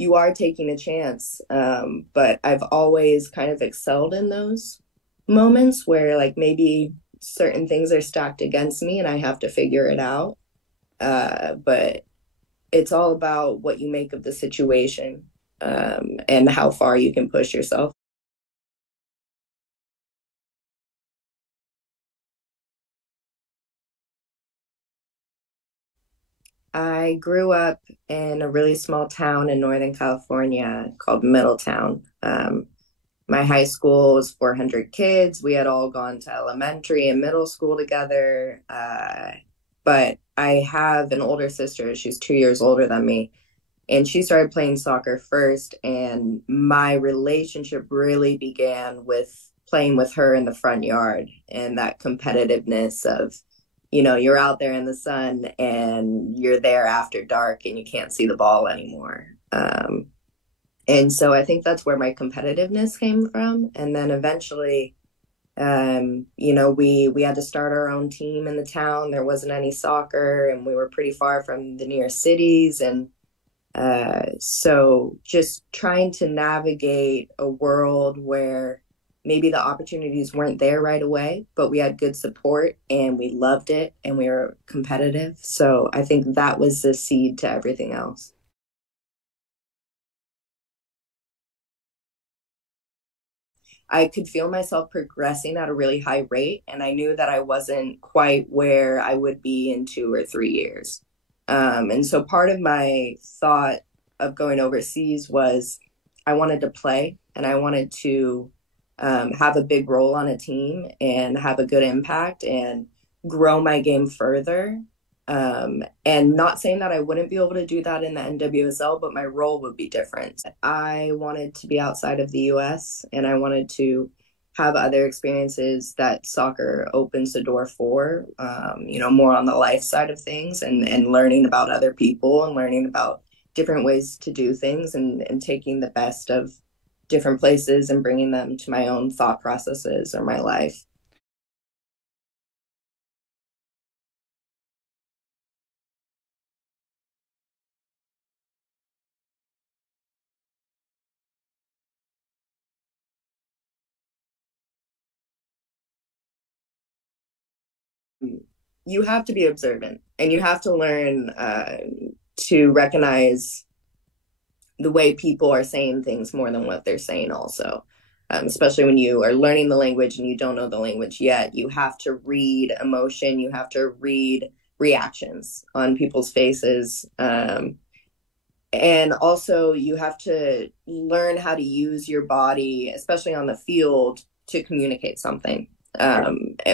you are taking a chance. But I've always kind of excelled in those moments where like maybe certain things are stacked against me and I have to figure it out. But it's all about what you make of the situation, and how far you can push yourself. I grew up in a really small town in Northern California called Middletown. My high school was 400 kids. We had all gone to elementary and middle school together. But I have an older sister. She's 2 years older than me. And she started playing soccer first. And my relationship really began with playing with her in the front yard and that competitiveness of, you're out there in the sun and you're there after dark and you can't see the ball anymore. And so I think that's where my competitiveness came from. And then eventually, we had to start our own team in the town. There wasn't any soccer, and we were pretty far from the nearest cities. And so just trying to navigate a world where maybe the opportunities weren't there right away, but we had good support and we loved it and we were competitive. So I think that was the seed to everything else. I could feel myself progressing at a really high rate, and I knew that I wasn't quite where I would be in 2 or 3 years. And so part of my thought of going overseas was I wanted to play and I wanted to have a big role on a team and have a good impact and grow my game further. And not saying that I wouldn't be able to do that in the NWSL, but my role would be different. I wanted to be outside of the US and I wanted to have other experiences that soccer opens the door for, more on the life side of things and learning about other people and learning about different ways to do things and taking the best of different places and bringing them to my own thought processes or my life. You have to be observant and you have to learn to recognize the way people are saying things more than what they're saying also. Especially when you are learning the language and you don't know the language yet, you have to read emotion, you have to read reactions on people's faces. And also, you have to learn how to use your body, especially on the field, to communicate something,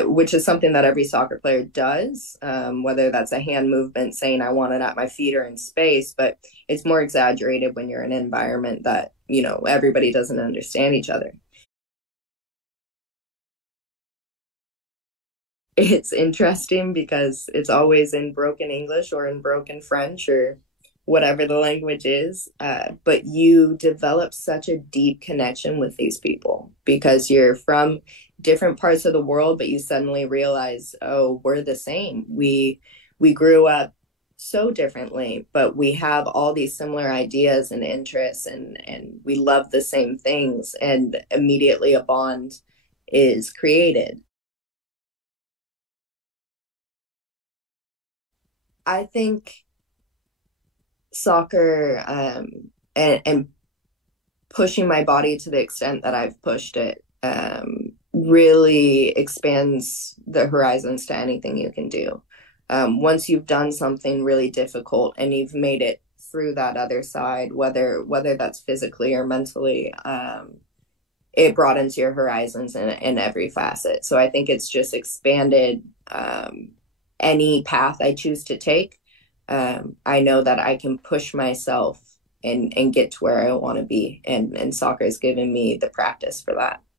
which is something that every soccer player does, whether that's a hand movement saying, I want it at my feet or in space, but it's more exaggerated when you're in an environment that, everybody doesn't understand each other. It's interesting because it's always in broken English or in broken French or whatever the language is. But you develop such a deep connection with these people because you're from different parts of the world, but you suddenly realize, oh, we're the same. We grew up so differently, but we have all these similar ideas and interests and we love the same things and immediately a bond is created. I think soccer and pushing my body to the extent that I've pushed it really expands the horizons to anything you can do. Once you've done something really difficult and you've made it through that other side, whether that's physically or mentally, it broadens your horizons in every facet. So I think it's just expanded any path I choose to take. I know that I can push myself and get to where I want to be. And soccer has given me the practice for that.